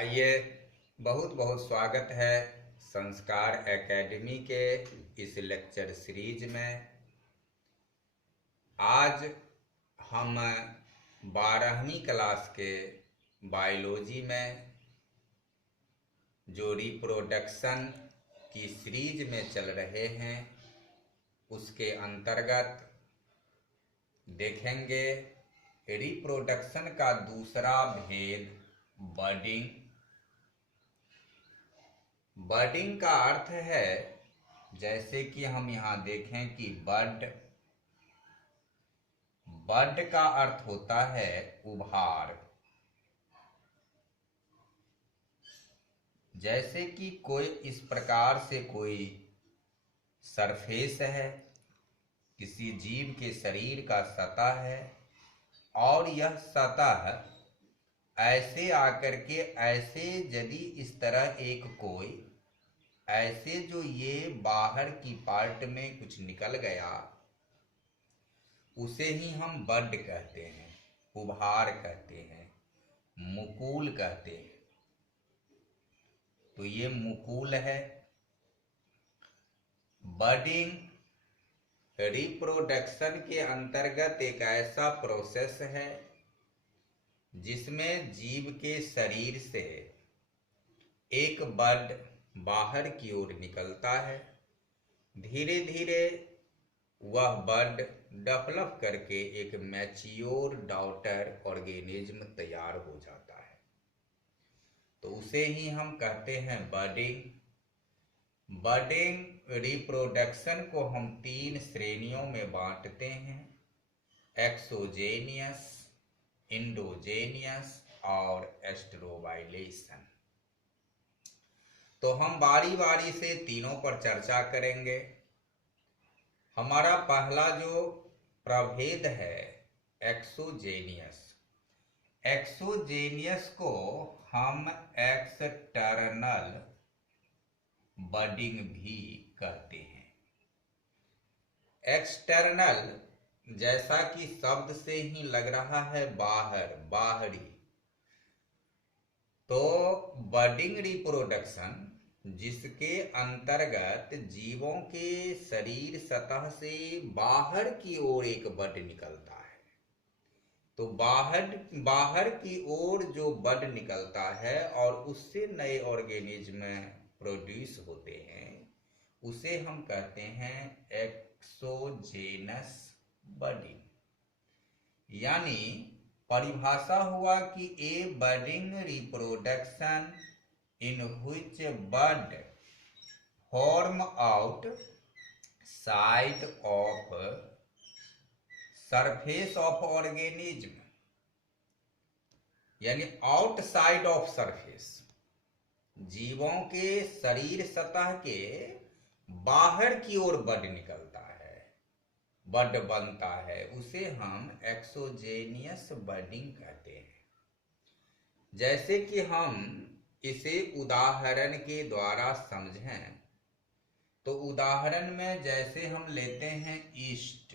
आइए, बहुत बहुत स्वागत है संस्कार एकेडमी के इस लेक्चर सीरीज में। आज हम 12वीं क्लास के बायोलॉजी में जो रिप्रोडक्शन की सीरीज में चल रहे हैं उसके अंतर्गत देखेंगे रिप्रोडक्शन का दूसरा भेद बर्डिंग। बर्डिंग का अर्थ है, जैसे कि हम यहाँ देखें कि बर्ड का अर्थ होता है उभार। जैसे कि कोई इस प्रकार से कोई सरफेस है, किसी जीव के शरीर का सतह है और यह सतह ऐसे आकर के ऐसे यदि इस तरह एक कोई ऐसे जो ये बाहर की पार्ट में कुछ निकल गया उसे ही हम बड कहते हैं, उभार कहते हैं, मुकुल कहते हैं। तो ये मुकुल है। बर्डिंग रिप्रोडक्शन के अंतर्गत एक ऐसा प्रोसेस है जिसमें जीव के शरीर से एक बड बाहर की ओर निकलता है। धीरे धीरे वह बड डेवलप करके एक मैच्योर डॉटर ऑर्गेनिज्म तैयार हो जाता है। तो उसे ही हम कहते हैं बर्डिंग। बर्डिंग रिप्रोडक्शन को हम 3 श्रेणियों में बांटते हैं: एक्सोजेनियस, इंडोजेनियस और एस्ट्रोबाइलेशन। तो हम बारी बारी से तीनों पर चर्चा करेंगे। हमारा पहला जो प्रभेद है एक्सोजेनियस। एक्सोजेनियस को हम एक्सटर्नल बर्डिंग भी कहते हैं। एक्सटर्नल जैसा कि शब्द से ही लग रहा है बाहर, बाहरी। तो बर्डिंग रिप्रोडक्शन जिसके अंतर्गत जीवों के शरीर सतह से बाहर की ओर एक बड निकलता है। तो बाहर की ओर जो बड निकलता है और उससे नए ऑर्गेनिज्म प्रोड्यूस होते हैं उसे हम कहते हैं एक्सोजेनस बर्डिंग। यानी परिभाषा हुआ कि ए बर्डिंग reproduction in which bud form out side of surface of organism, यानी आउटसाइड ऑफ सरफेस, जीवों के शरीर सतह के बाहर की ओर बड निकलता है, बड बनता है, उसे हम एक्सोजेनियस बर्डिंग कहते हैं। जैसे कि हम इसे उदाहरण के द्वारा समझें तो उदाहरण में जैसे हम लेते हैं ईस्ट।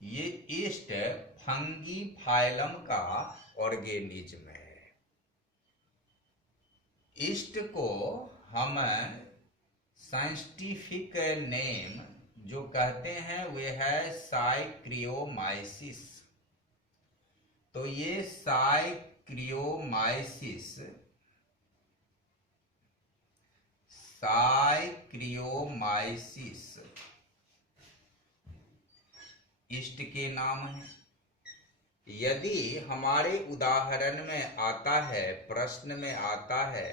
ये ईस्ट फंगी फाइलम का ऑर्गेनिज्म है। ईस्ट को हम साइंटिफिक नेम जो कहते हैं वे है साइक्रियोमाइसिस। तो ये साइक्रियोमाइसिस ईस्ट के नाम है। यदि हमारे उदाहरण में आता है, प्रश्न में आता है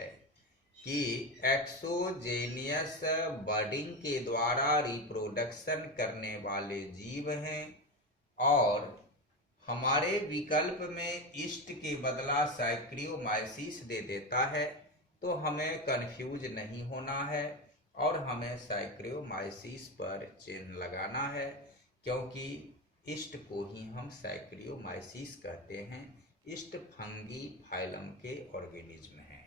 कि एक्सोजेनियस बर्डिंग के द्वारा रिप्रोडक्शन करने वाले जीव हैं और हमारे विकल्प में ईस्ट के बदला साइक्रियोमाइसिस दे देता है, तो हमें कंफ्यूज नहीं होना है और हमें साइक्रियोमाइसिस पर चिन्ह लगाना है, क्योंकि ईस्ट को ही हम साइक्रियोमाइसिस कहते हैं। ईस्ट फंगी फाइलम के ऑर्गेनिज्म हैं।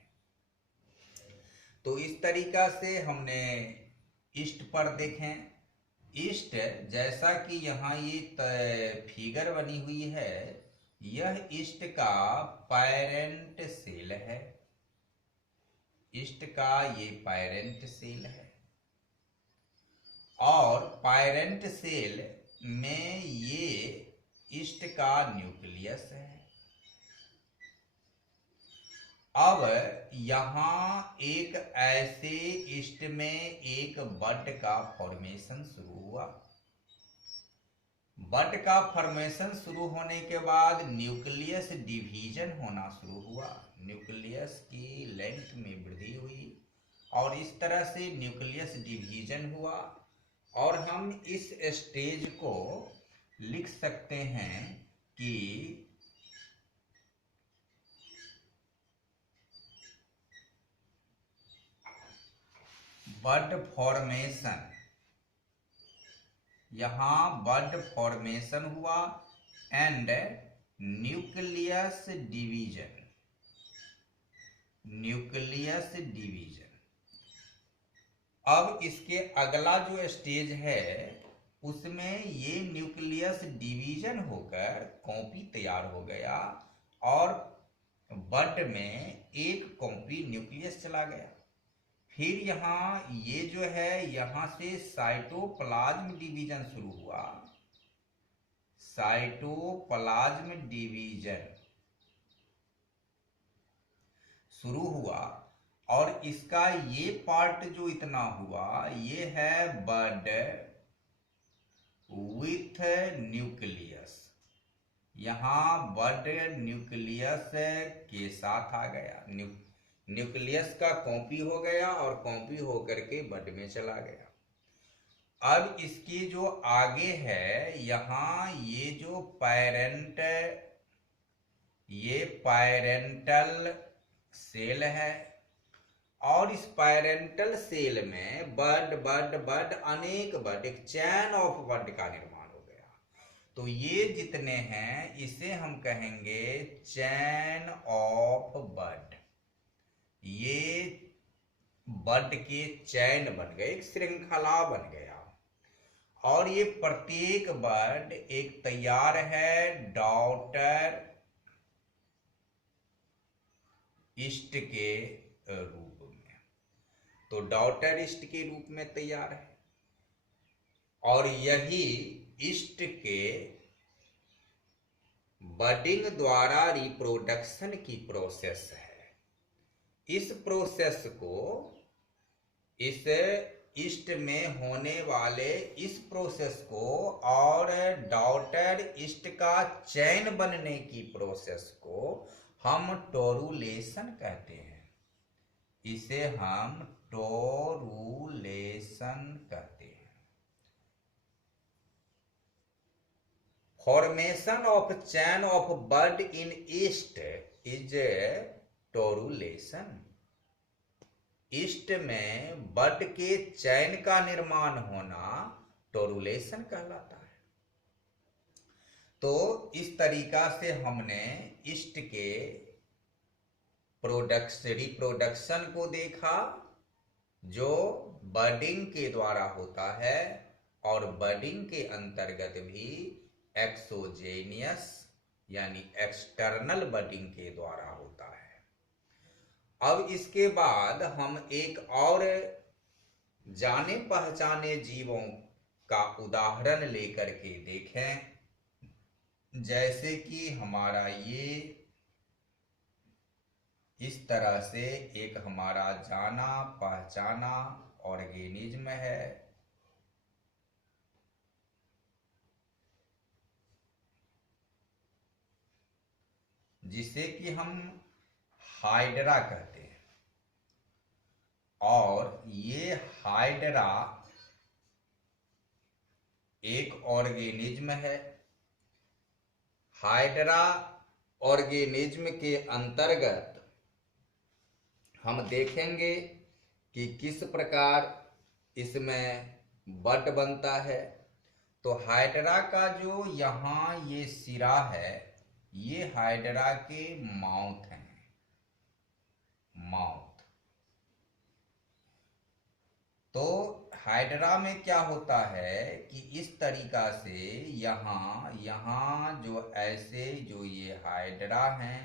तो इस तरीका से हमने ईस्ट पर देखें। ईस्ट जैसा कि यहाँ ये फिगर बनी हुई है, यह ईस्ट का पेरेंट सेल ईस्ट का ये पैरेंट सेल है और पैरेंट सेल में ये ईस्ट का न्यूक्लियस है। अब यहाँ एक ऐसे ईस्ट में एक बड का फॉर्मेशन शुरू हुआ। बड का फॉर्मेशन शुरू होने के बाद न्यूक्लियस डिवीजन होना शुरू हुआ। न्यूक्लियस की लेंथ में वृद्धि हुई और इस तरह से न्यूक्लियस डिवीजन हुआ और हम इस स्टेज को लिख सकते हैं कि बड फॉर्मेशन। यहां बड फॉर्मेशन हुआ and nucleus division. Nucleus division. अब इसके अगला जो स्टेज है उसमें ये न्यूक्लियस डिवीजन होकर कॉपी तैयार हो गया और बड में एक कॉपी न्यूक्लियस चला गया। फिर यहाँ ये जो है यहाँ से साइटोप्लाज्म डिवीजन शुरू हुआ। साइटोप्लाज्म डिवीजन शुरू हुआ और इसका ये पार्ट जो इतना हुआ ये है बड विथ न्यूक्लियस। यहाँ बड न्यूक्लियस के साथ आ गया। न्यूक्लियस का कॉपी हो गया और कॉपी होकर के बड में चला गया। अब इसकी जो आगे है यहाँ ये जो ये पैरेंटल सेल है और इस पैरेंटल सेल में बड अनेक बड, एक चैन ऑफ बड का निर्माण हो गया। तो ये जितने हैं इसे हम कहेंगे चैन ऑफ बड। ये बड के चैन बन गए, एक श्रृंखला बन गया और ये प्रत्येक बड एक तैयार है डॉटर ईस्ट के रूप में। तो डॉटर ईस्ट के रूप में तैयार है और यही ईस्ट के बडिंग द्वारा रिप्रोडक्शन की प्रोसेस है। इस प्रोसेस को, इस ईस्ट में होने वाले इस प्रोसेस को और डॉटर ईस्ट का चैन बनने की प्रोसेस को हम टोरुलेशन कहते हैं। इसे हम टोरुलेशन कहते हैं। Formation of chain of bud in yeast is torulation. Yeast में बड के चैन का निर्माण होना टोरुलेशन कहलाता है। तो इस तरीका से हमने ईस्ट के रिप्रोडक्शन को देखा जो बडिंग के द्वारा होता है और बडिंग के अंतर्गत भी एक्सोजेनियस यानी एक्सटर्नल बडिंग के द्वारा होता है। अब इसके बाद हम एक और जाने पहचाने जीवों का उदाहरण लेकर के देखें, जैसे कि हमारा ये इस तरह से एक हमारा जाना पहचाना ऑर्गेनिज्म है जिसे कि हम हाइड्रा कहते हैं। और ये हाइड्रा एक ऑर्गेनिज्म है। हाइड्रा ऑर्गेनिज्म के अंतर्गत हम देखेंगे कि किस प्रकार इसमें बड बनता है। तो हाइड्रा का जो यहाँ ये सिरा है ये हाइड्रा के माउथ हैं, माउथ। तो हाइड्रा में क्या होता है कि इस तरीका से यहाँ जो ऐसे जो ये हाइड्रा हैं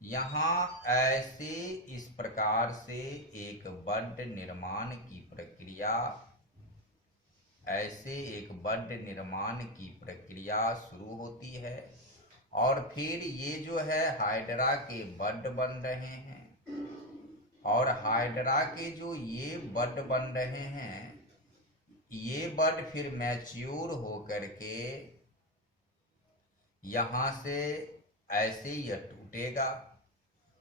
यहाँ ऐसे इस प्रकार से एक बड निर्माण की प्रक्रिया, ऐसे एक बड निर्माण की प्रक्रिया शुरू होती है और फिर ये जो है हाइड्रा के बड बन रहे हैं और हाइड्रा के जो ये बड बन रहे हैं ये बड फिर मैच्योर होकर के यहाँ से ऐसे यह टूटेगा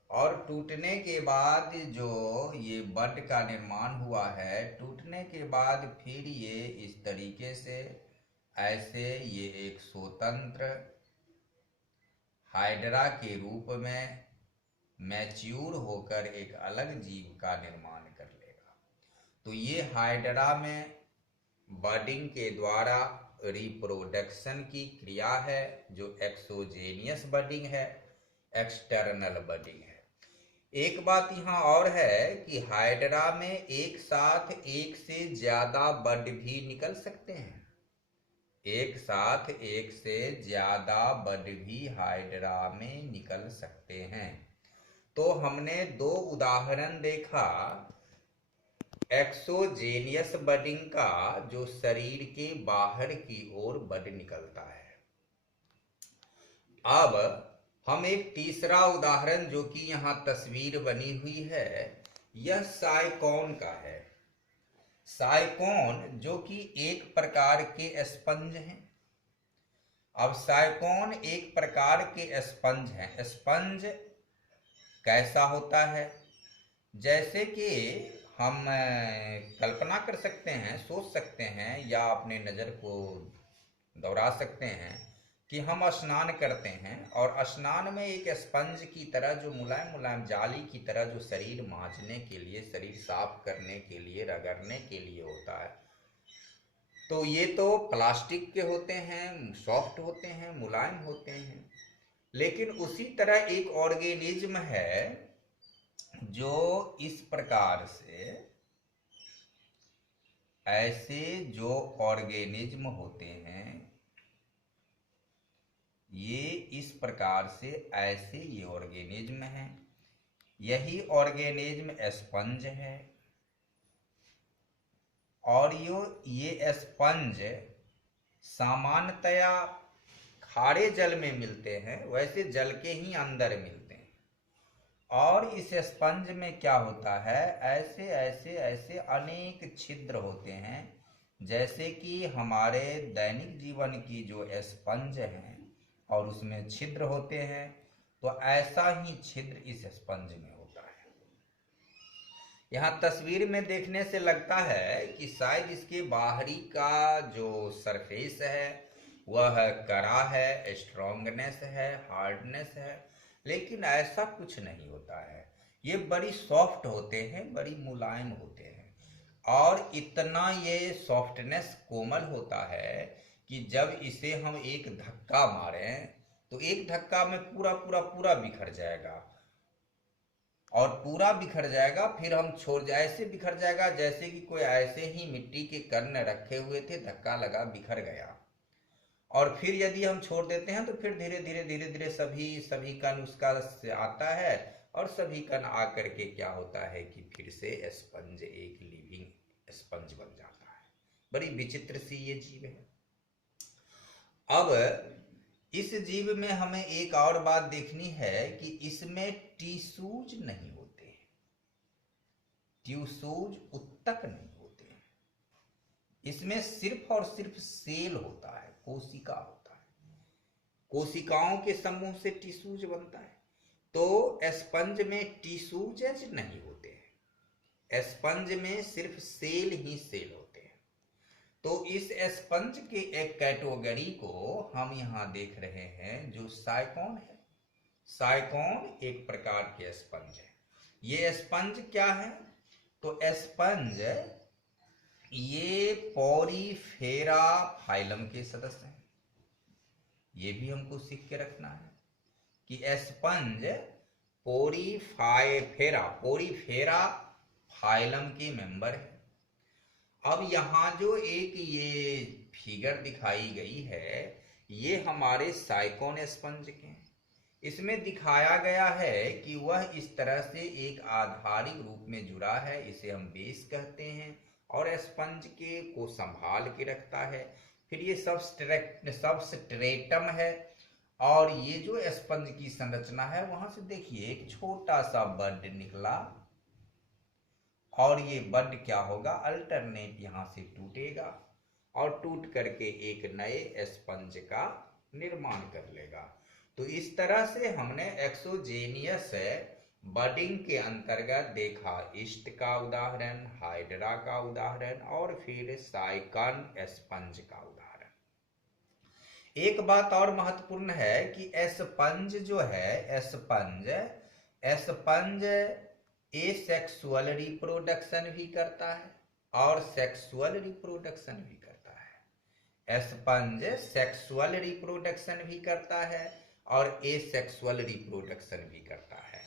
और टूटने के बाद जो ये बड का निर्माण हुआ है, टूटने के बाद फिर ये इस तरीके से ऐसे ये एक स्वतंत्र हाइड्रा के रूप में मैच्योर होकर एक अलग जीव का निर्माण कर लेगा। तो ये हाइड्रा में बडिंग के द्वारा रिप्रोडक्शन की क्रिया है जो एक्सोजेनियस बडिंग है, एक्सटर्नल बडिंग है। एक बात यहाँ और है कि हाइड्रा में एक साथ एक से ज्यादा बड भी निकल सकते हैं, एक साथ एक से ज्यादा बड भी हाइड्रा में निकल सकते हैं। तो हमने दो उदाहरण देखा एक्सोजेनियस बडिंग का जो शरीर के बाहर की ओर बड निकलता है। अब हम एक तीसरा उदाहरण जो कि यहाँ तस्वीर बनी हुई है, यह साइकोन का है। साइकोन जो कि एक प्रकार के स्पंज हैं। अब साइकोन एक प्रकार के स्पंज हैं। स्पंज कैसा होता है, जैसे कि हम कल्पना कर सकते हैं, सोच सकते हैं या अपने नज़र को दौड़ा सकते हैं कि हम स्नान करते हैं और स्नान में एक स्पंज की तरह जो मुलायम मुलायम जाली की तरह जो शरीर मांजने के लिए, शरीर साफ करने के लिए, रगड़ने के लिए होता है, तो ये तो प्लास्टिक के होते हैं, सॉफ्ट होते हैं, मुलायम होते हैं। लेकिन उसी तरह एक ऑर्गेनिज्म है जो इस प्रकार से ऐसे जो ऑर्गेनिज्म होते हैं ये इस प्रकार से ऐसे ये ऑर्गेनिज्म है। यही ऑर्गेनिज्म स्पंज है और ये स्पंज सामान्यतया खारे जल में मिलते हैं, वैसे जल के ही अंदर मिलते हैं। और इस स्पंज में क्या होता है, ऐसे ऐसे ऐसे अनेक छिद्र होते हैं, जैसे कि हमारे दैनिक जीवन की जो स्पंज हैं और उसमें छिद्र होते हैं, तो ऐसा ही छिद्र इस स्पंज में होता है। यहाँ तस्वीर में देखने से लगता है कि शायद इसके बाहरी का जो सरफेस है वह कड़ा है, स्ट्रॉन्गनेस है, हार्डनेस है, लेकिन ऐसा कुछ नहीं होता है। ये बड़ी सॉफ्ट होते हैं, बड़ी मुलायम होते हैं और इतना ये सॉफ्टनेस कोमल होता है कि जब इसे हम एक धक्का मारें तो एक धक्का में पूरा पूरा पूरा बिखर जाएगा और पूरा बिखर जाएगा। फिर हम छोड़ जाए, ऐसे बिखर जाएगा जैसे कि कोई ऐसे ही मिट्टी के कण रखे हुए थे, धक्का लगा बिखर गया। और फिर यदि हम छोड़ देते हैं तो फिर धीरे धीरे धीरे धीरे सभी कण उसका से आता है और सभी कण आकर के क्या होता है कि फिर से स्पंज एक लिविंग स्पंज बन जाता है। बड़ी विचित्र सी ये जीव है। अब इस जीव में हमें एक और बात देखनी है कि इसमें टिश्यूज नहीं होते हैं, टिश्यूज उत्तक नहीं होते हैं। इसमें सिर्फ और सिर्फ सेल होता है, कोशिका होता है, कोशिकाओं के समूह से टिश्यूज बनता है। तो स्पंज में टिश्यूज नहीं होते हैं, स्पंज में सिर्फ सेल ही सेल होते हैं। तो इस स्पंज के एक कैटेगरी को हम यहाँ देख रहे हैं जो साइकोन है। साइकोन एक प्रकार के स्पंज है। ये स्पंज क्या है, तो स्पंज ये पोरीफेरा फाइलम के सदस्य हैं। ये भी हमको सीख के रखना है कि स्पंज पोरीफेरा फाइलम के मेंबर है। अब यहाँ जो एक ये फिगर दिखाई गई है ये हमारे साइकोन स्पंज के हैं। इसमें दिखाया गया है कि वह इस तरह से एक आधारिक रूप में जुड़ा है, इसे हम बेस कहते हैं, और स्पंज के को संभाल के रखता है। फिर ये सबस्ट्रेटम है, और ये जो स्पंज की संरचना है, वहां से देखिए एक छोटा सा बड निकला, और ये बड क्या होगा, अल्टरनेट यहां से टूटेगा और टूट करके एक नए स्पंज का निर्माण कर लेगा। तो इस तरह से हमने एक्सोजेनियस बडिंग के अंतर्गत देखा ईस्ट का उदाहरण, हाइड्रा का उदाहरण, और फिर साइकन स्पंज का उदाहरण। एक बात और महत्वपूर्ण है कि स्पंज जो है, स्पंज स्पंज एसेक्सुअल रिप्रोडक्शन भी करता है और सेक्सुअल रिप्रोडक्शन भी करता है। स्पंज सेक्सुअल रिप्रोडक्शन भी करता है और एसेक्सुअल रिप्रोडक्शन भी करता है।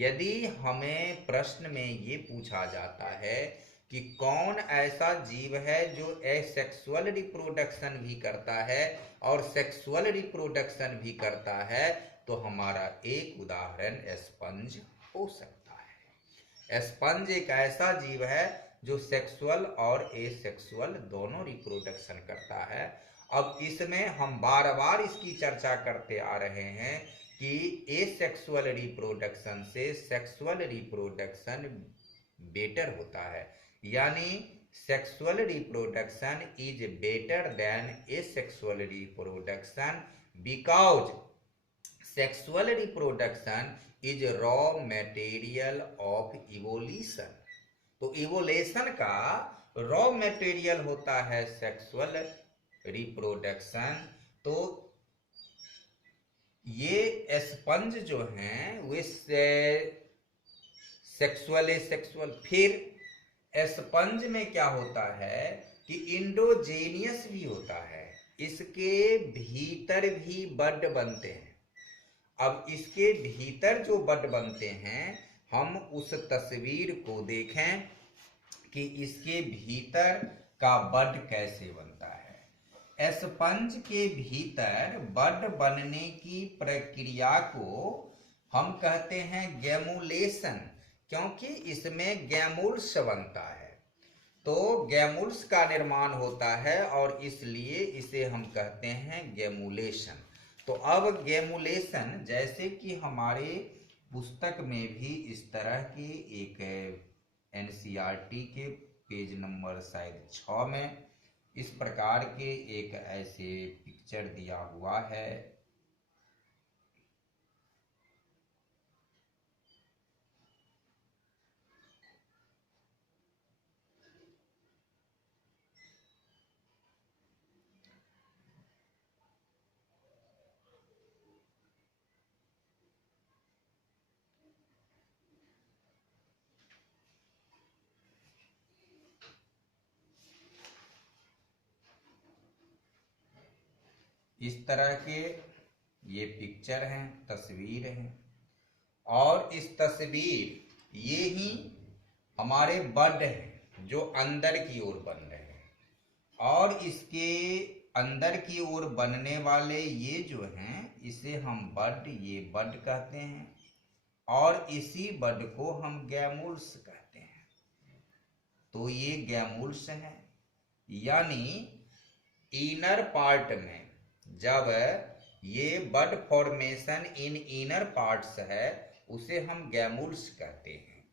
यदि हमें प्रश्न में ये पूछा जाता है कि कौन ऐसा जीव है जो एसेक्सुअल रिप्रोडक्शन भी करता है और सेक्सुअल रिप्रोडक्शन भी करता है, तो हमारा एक उदाहरण स्पंज हो सकता है। स्पंज एक ऐसा जीव है जो सेक्सुअल और एसेक्सुअल दोनों रिप्रोडक्शन करता है। अब इसमें हम बार बार इसकी चर्चा करते आ रहे हैं कि एसेक्सुअल रिप्रोडक्शन से सेक्सुअल रिप्रोडक्शन बेटर होता है, यानी sexual reproduction is better than asexual reproduction because sexual reproduction is raw material of evolution. तो इवोल्यूशन का रॉ मटेरियल होता है सेक्सुअल रिप्रोडक्शन। तो ये स्पंज जो हैं वे सेक्सुअल। फिर स्पंज में क्या होता है कि इंडोजेनियस भी होता है, इसके भीतर भी बड बनते हैं। अब इसके भीतर जो बड बनते हैं, हम उस तस्वीर को देखें कि इसके भीतर का बड कैसे बनता है। स्पंज के भीतर बड बनने की प्रक्रिया को हम कहते हैं गैमुलेशन, क्योंकि इसमें गैमुल्स बनता है। तो गैमुल्स का निर्माण होता है और इसलिए इसे हम कहते हैं गैमुलेशन। तो अब गैमुलेशन, जैसे कि हमारे पुस्तक में भी इस तरह की एक एनसीईआरटी के पेज नंबर शायद 6 में इस प्रकार के एक ऐसे पिक्चर दिया हुआ है। इस तरह के ये पिक्चर हैं, तस्वीर हैं, और इस तस्वीर ये ही हमारे बड हैं जो अंदर की ओर बन रहे हैं, और इसके अंदर की ओर बनने वाले ये जो हैं इसे हम बड, ये बड कहते हैं, और इसी बड को हम गैमुल्स कहते हैं। तो ये गैमुल्स हैं, यानी इनर पार्ट में जब ये बड फॉर्मेशन इन इनर पार्ट्स है, उसे हम गैमुल्स कहते हैं।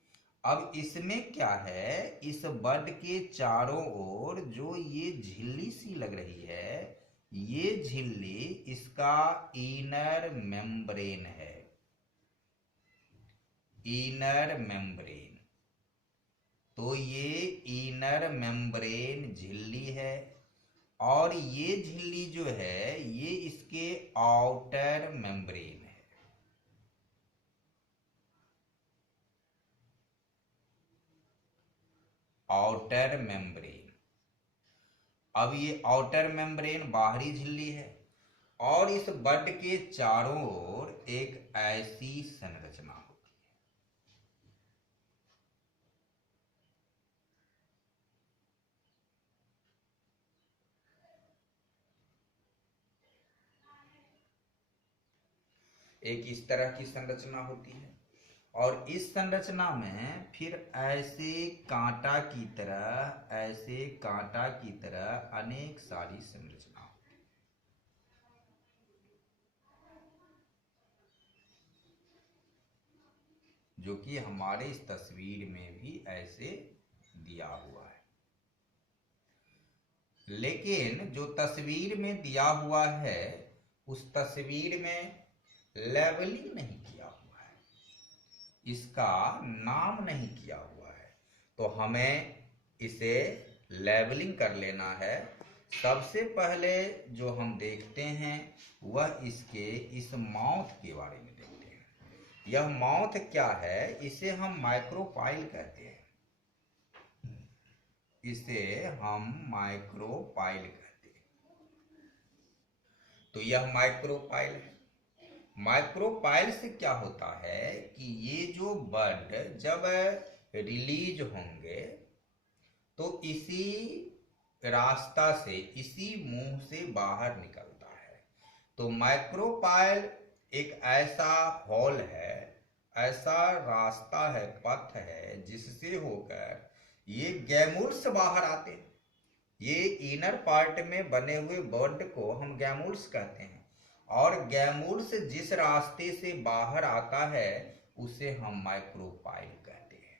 अब इसमें क्या है, इस बड के चारों ओर जो ये झिल्ली सी लग रही है, ये झिल्ली इसका इनर मेम्ब्रेन है, इनर मेम्ब्रेन। तो ये इनर मेम्ब्रेन झिल्ली है, और ये झिल्ली जो है ये इसके आउटर मेम्ब्रेन है। Outer membrane. अब ये आउटर मेम्ब्रेन बाहरी झिल्ली है, और इस बड के चारों ओर एक ऐसी संरचना होती एक इस तरह की संरचना होती है, और इस संरचना में फिर ऐसे कांटा की तरह अनेक सारी संरचना होती है, जो कि हमारे इस तस्वीर में भी ऐसे दिया हुआ है। लेकिन जो तस्वीर में दिया हुआ है उस तस्वीर में लेबलिंग नहीं किया हुआ है, इसका नाम नहीं किया हुआ है, तो हमें इसे लेबलिंग कर लेना है। सबसे पहले जो हम देखते हैं वह इसके इस माउथ के बारे में देखते हैं। यह माउथ क्या है? इसे हम माइक्रोपाइल कहते हैं, इसे हम माइक्रोपाइल कहते हैं। तो यह माइक्रोपाइल है। माइक्रोपाइल से क्या होता है कि ये जो बर्ड जब रिलीज होंगे तो इसी रास्ता से, इसी मुंह से बाहर निकलता है। तो माइक्रोपाइल एक ऐसा हॉल है, ऐसा रास्ता है, पथ है, जिससे होकर ये गैमूल्स बाहर आते हैं। ये इनर पार्ट में बने हुए बर्ड को हम गैमूल्स कहते हैं, और गैमूल्स जिस रास्ते से बाहर आता है उसे हम माइक्रोपाइल कहते हैं।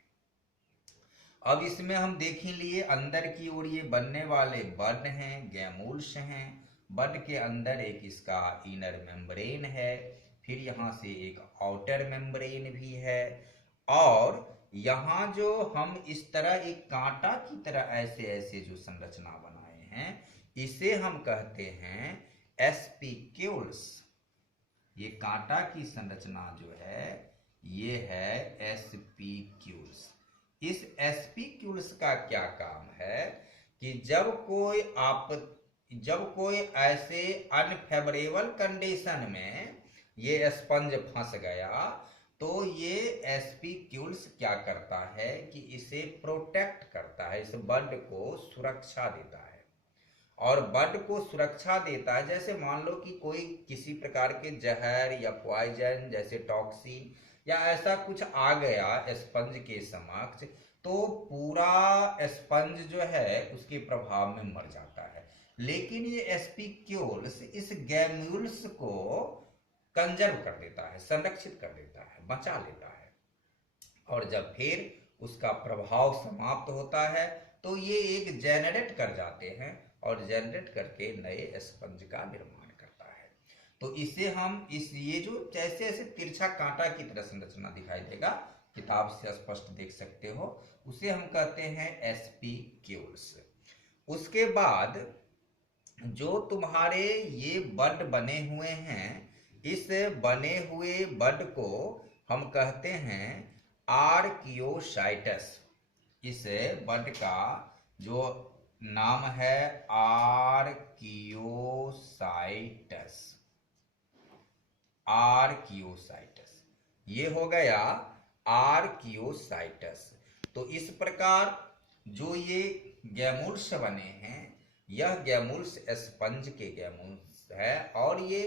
अब इसमें हम देखें लिए अंदर की ओर ये बनने वाले बर्ड हैं, गैमूल्स हैं। बर्ड के अंदर एक इसका इनर मेम्ब्रेन है, फिर यहाँ से एक आउटर मेम्ब्रेन भी है, और यहाँ जो हम इस तरह एक कांटा की तरह ऐसे ऐसे जो संरचना बनाए हैं, इसे हम कहते हैं एस्पिक्यूल्स। ये कांटा की संरचना जो है ये है एस्पिक्यूल्स। इस एस्पिक्यूल्स का क्या काम है कि जब कोई ऐसे अनफेवरेबल कंडीशन में ये स्पंज फंस गया, तो ये एस्पिक्यूल्स क्या करता है कि इसे प्रोटेक्ट करता है, इस बर्ड को सुरक्षा देता है। और बर्ड को सुरक्षा देता है, जैसे मान लो कि कोई किसी प्रकार के जहर या पॉइजन जैसे टॉक्सिन या ऐसा कुछ आ गया स्पंज के समक्ष, तो पूरा स्पंज जो है उसके प्रभाव में मर जाता है। लेकिन ये एस्पिक्यूल्स इस गैम्यूल्स को कंजर्व कर देता है, संरक्षित कर देता है, बचा लेता है, और जब फिर उसका प्रभाव समाप्त होता है तो ये एक जेनरेट कर जाते हैं, और जनरेट करके नए स्पंज का निर्माण करता है। तो इसे हम ये जो जैसे ऐसे तिरछा कांटा की तरह संरचना दिखाई देगा, किताब से स्पष्ट देख सकते हो, उसे हम कहते हैं एस्पिक्यूल्स। उसके बाद जो तुम्हारे ये बर्ड बने हुए हैं, इस बने हुए बर्ड को हम कहते हैं आर्कियोसाइटस। इस बर्ड का जो नाम है आर्कियोसाइटस। आर्कियोसाइटस ये हो गया आर्कियोसाइटस। तो इस प्रकार जो ये गैमूल्स बने हैं, यह गैमूल्स स्पंज के गैमूल्स है, और ये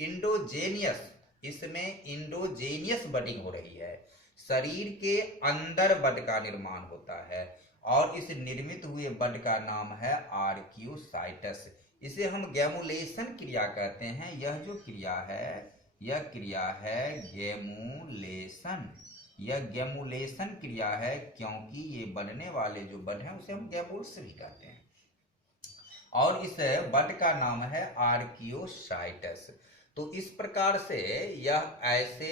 इंडोजेनियस, इसमें इंडोजेनियस बडिंग हो रही है, शरीर के अंदर बड का निर्माण होता है, और इस निर्मित हुए बड का नाम है आर्कियोसाइटस। इसे हम गैमुलेशन क्रिया कहते हैं। यह जो क्रिया है यह क्रिया है गैमुलेशन। यह गैमुलेशन क्रिया है, क्योंकि ये बनने वाले जो बड हैं उसे हम गैमूल्स भी कहते हैं, और इस बड का नाम है आर्कियोसाइटस। तो इस प्रकार से यह ऐसे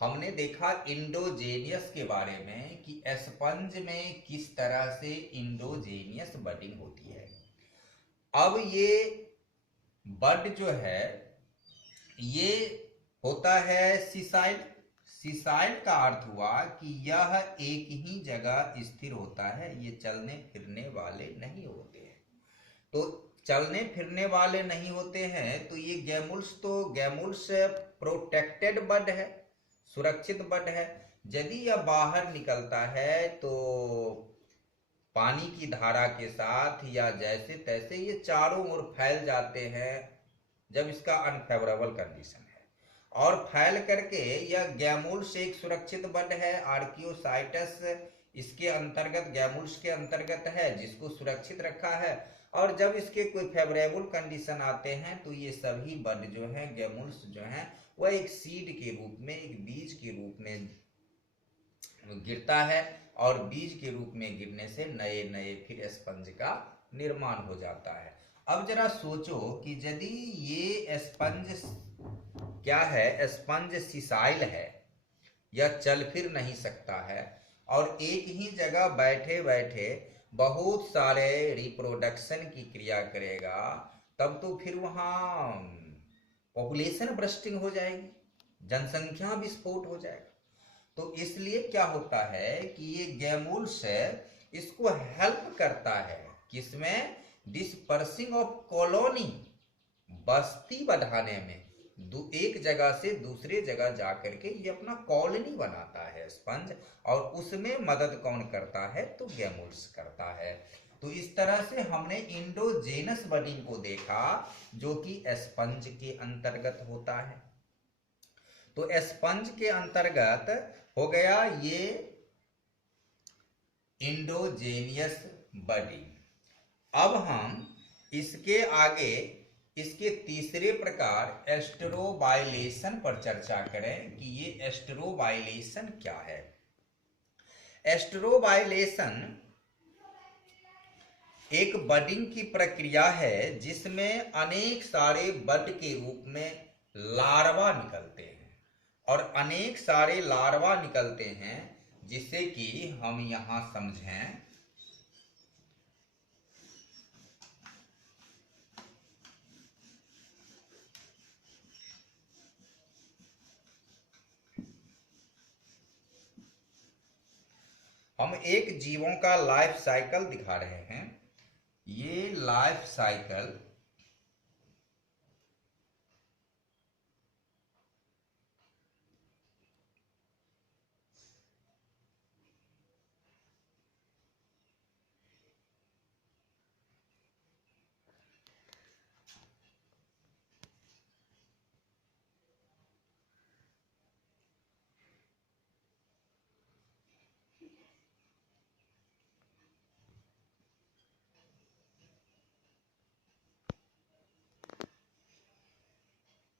हमने देखा इंडोजेनियस के बारे में कि स्पंज में किस तरह से इंडोजेनियस बडिंग होती है। अब ये बड जो है ये होता है सिसाइल। सिसाइल का अर्थ हुआ कि यह एक ही जगह स्थिर होता है, ये चलने फिरने वाले नहीं होते हैं। तो चलने फिरने वाले नहीं होते हैं तो ये गैमूल्स प्रोटेक्टेड बर्ड है, सुरक्षित बर्ड है। यदि यह बाहर निकलता है तो पानी की धारा के साथ या जैसे तैसे ये चारों ओर फैल जाते हैं, जब इसका अनफेवरेबल कंडीशन है। और फैल करके यह गैमूल्स एक सुरक्षित बड है। आर्कियोसाइटस इसके अंतर्गत, गैमूल्स के अंतर्गत है, जिसको सुरक्षित रखा है। और जब इसके कोई फेवरेबल कंडीशन आते हैं तो ये सभी बड जो है, गैमूल्स जो है, वह एक सीड के रूप में, एक बीज के रूप में गिरता है। और बीज के रूप में गिरने से नए नए फिर स्पंज का निर्माण हो जाता है। अब जरा सोचो कि यदि ये स्पंज क्या है, स्पंज सिसाइल है, यह चल फिर नहीं सकता है और एक ही जगह बैठे बैठे बहुत सारे रिप्रोडक्शन की क्रिया करेगा, तब तो फिर वहाँ पॉपुलेशन ब्रस्टिंग हो जाएगी, जनसंख्या विस्फोट हो जाएगा। तो इसलिए क्या होता है कि ये गैमूल्स है, इसको हेल्प करता है किसमें, डिस्पर्सिंग ऑफ कॉलोनी, बस्ती बढ़ाने में। एक जगह से दूसरे जगह जाकर के ये अपना कॉलोनी बनाता है स्पंज, और उसमें मदद कौन करता है, तो गैमूल्स करता है। तो इस तरह से हमने इंडोजेनस बडिंग को देखा, जो कि स्पंज के अंतर्गत होता है। तो स्पंज के अंतर्गत हो गया ये इंडोजेनियस बडिंग। अब हम इसके आगे इसके तीसरे प्रकार एस्टेरोबाइलेशन पर चर्चा करें कि ये एस्टेरोबाइलेशन क्या है। एस्टेरोबाइलेशन एक बडिंग की प्रक्रिया है जिसमें अनेक सारे बड के रूप में लार्वा निकलते हैं, और अनेक सारे लार्वा निकलते हैं, जिससे कि हम यहां समझें। हम एक जीवों का लाइफ साइकिल दिखा रहे हैं। ये लाइफ साइकिल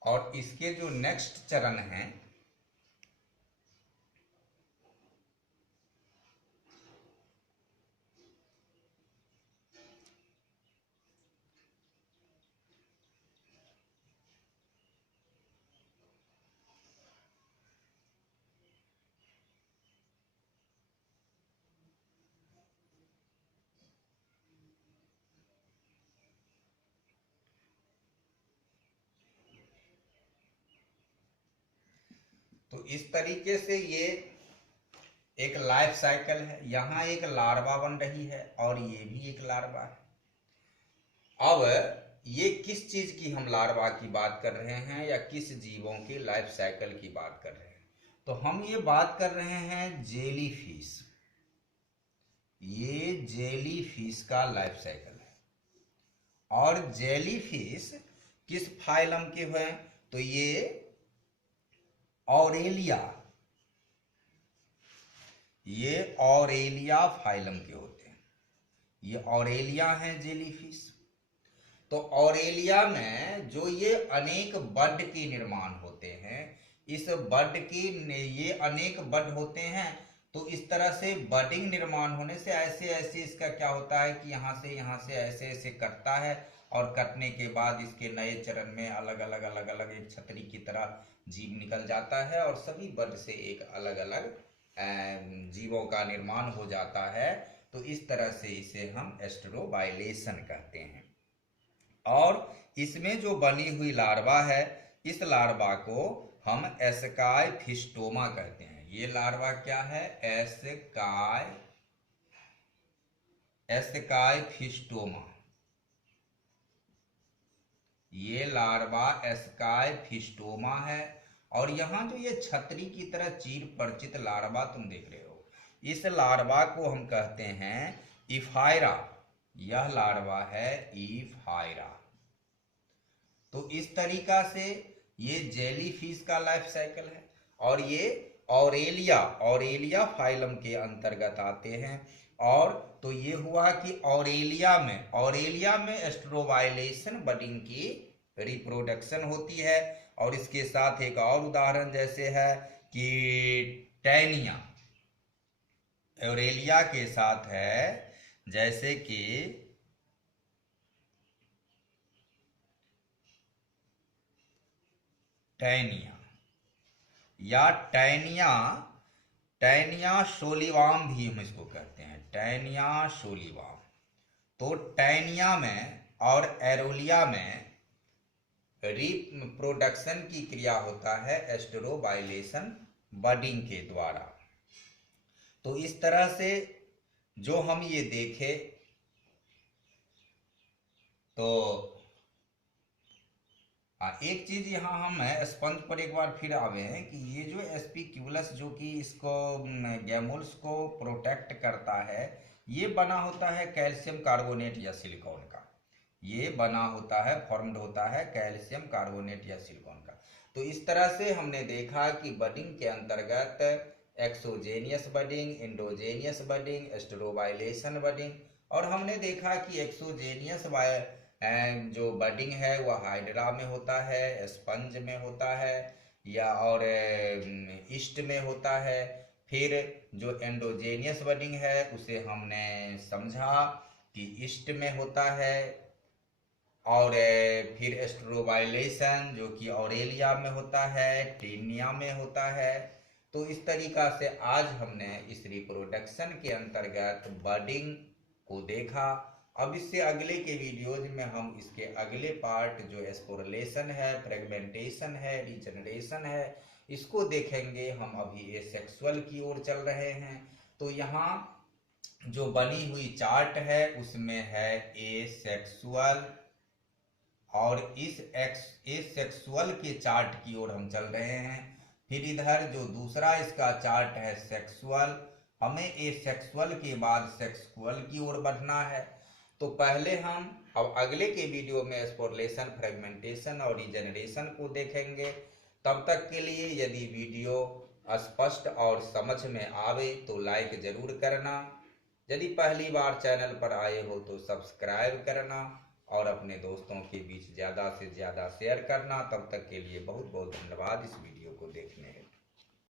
और इसके जो नेक्स्ट चरण हैं, तो इस तरीके से ये एक लाइफ साइकिल है। यहाँ एक लार्वा बन रही है और ये भी एक लार्वा है। अब ये किस चीज की हम लार्वा की बात कर रहे हैं या किस जीवों की लाइफ साइकिल की बात कर रहे हैं, तो हम ये बात कर रहे हैं जेली फिश। ये जेली फिश का लाइफ साइकिल है। और जेली फिश किस फाइलम के हुए, तो ये ऑरेलिया, ये ऑरेलिया फाइलम के होते हैं। ये ऑरेलिया हैं जेलीफिश। तो ऑरेलिया में जो ये अनेक बड के निर्माण होते हैं, इस बड की ये अनेक बड होते हैं। तो इस तरह से बडिंग निर्माण होने से ऐसे ऐसे इसका क्या होता है कि यहाँ से ऐसे ऐसे कटता है, और कटने के बाद इसके नए चरण में अलग अलग एक छतरी की तरह जीव निकल जाता है, और सभी बड से एक अलग अलग जीवों का निर्माण हो जाता है। तो इस तरह से इसे हम एस्टेरोबाइलेशन कहते हैं। और इसमें जो बनी हुई लार्वा है, इस लार्वा को हम एस्काइफिस्टोमा कहते हैं। ये लार्वा क्या है, एस्काइफिस्टोमा। ये लार्वा एस्काइफिस्टोमा है। और यहाँ जो ये छतरी की तरह चीर परिचित लार्वा तुम देख रहे हो, इस लार्वा को हम कहते हैं इफायरा। यह लार्वा है इफायरा। तो इस तरीका से ये जेली फिश का लाइफ साइकिल है, और ये ऑरेलिया फाइलम के अंतर्गत आते हैं। और तो ये हुआ कि ऑरेलिया में एस्ट्रोवाइलेशन बडिंग की रिप्रोडक्शन होती है। और इसके साथ एक और उदाहरण जैसे है कि टैनिया, ऑरेलिया के साथ है जैसे कि टैनिया या टैनिया सोलिवाम भी हम इसको कहते हैं, टैनिया सोलिवाम। तो टैनिया में और एरोलिया में रिप्रोडक्शन की क्रिया होता है एस्ट्रोबाइलेशन बडिंग के द्वारा। तो इस तरह से जो हम ये देखे तो एक चीज यहाँ हम स्पंज पर एक बार फिर आवे हैं कि ये जो एस्पिक्यूलस जो कि इसको गैमुल्स को प्रोटेक्ट करता है, ये बना होता है कैल्शियम कार्बोनेट या सिलिकॉन का। ये बना होता है, फॉर्म्ड होता है कैल्शियम कार्बोनेट या सिलिकॉन का। तो इस तरह से हमने देखा कि बडिंग के अंतर्गत एक्सोजेनियस बडिंग, इंडोजेनियस बडिंग, एस्ट्रोबाइलेशन बडिंग, और हमने देखा कि एक्सोजेनियस जो बडिंग है वह हाइड्रा में होता है, स्पंज में होता है, या और ईस्ट में होता है। फिर जो एंडोजेनियस बडिंग है उसे हमने समझा कि ईस्ट में होता है, और फिर एस्ट्रोबाइलेशन जो कि ऑरेलिया में होता है, टेनिया में होता है। तो इस तरीका से आज हमने इस रिप्रोडक्शन के अंतर्गत बडिंग को देखा। अब इससे अगले के वीडियोज में हम इसके अगले पार्ट जो एस्पोरलेशन है, फ्रेगमेंटेशन है, रिजनरेशन है, इसको देखेंगे। हम अभी एसेक्सुअल की ओर चल रहे हैं। तो यहाँ जो बनी हुई चार्ट है उसमें है एसेक्सुअल, और इस एसेक्सुअल के चार्ट की ओर हम चल रहे हैं। फिर इधर जो दूसरा इसका चार्ट है सेक्सुअल, हमें एसेक्सुअल के बाद सेक्सुअल की ओर बढ़ना है। तो पहले हम अब अगले के वीडियो में स्पोरलेशन, फ्रेगमेंटेशन और रिजेनरेशन को देखेंगे। तब तक के लिए यदि वीडियो स्पष्ट और समझ में आवे तो लाइक जरूर करना। यदि पहली बार चैनल पर आए हो तो सब्सक्राइब करना, और अपने दोस्तों के बीच ज़्यादा से ज़्यादा शेयर करना। तब तक के लिए बहुत बहुत धन्यवाद इस वीडियो को देखने हेतु।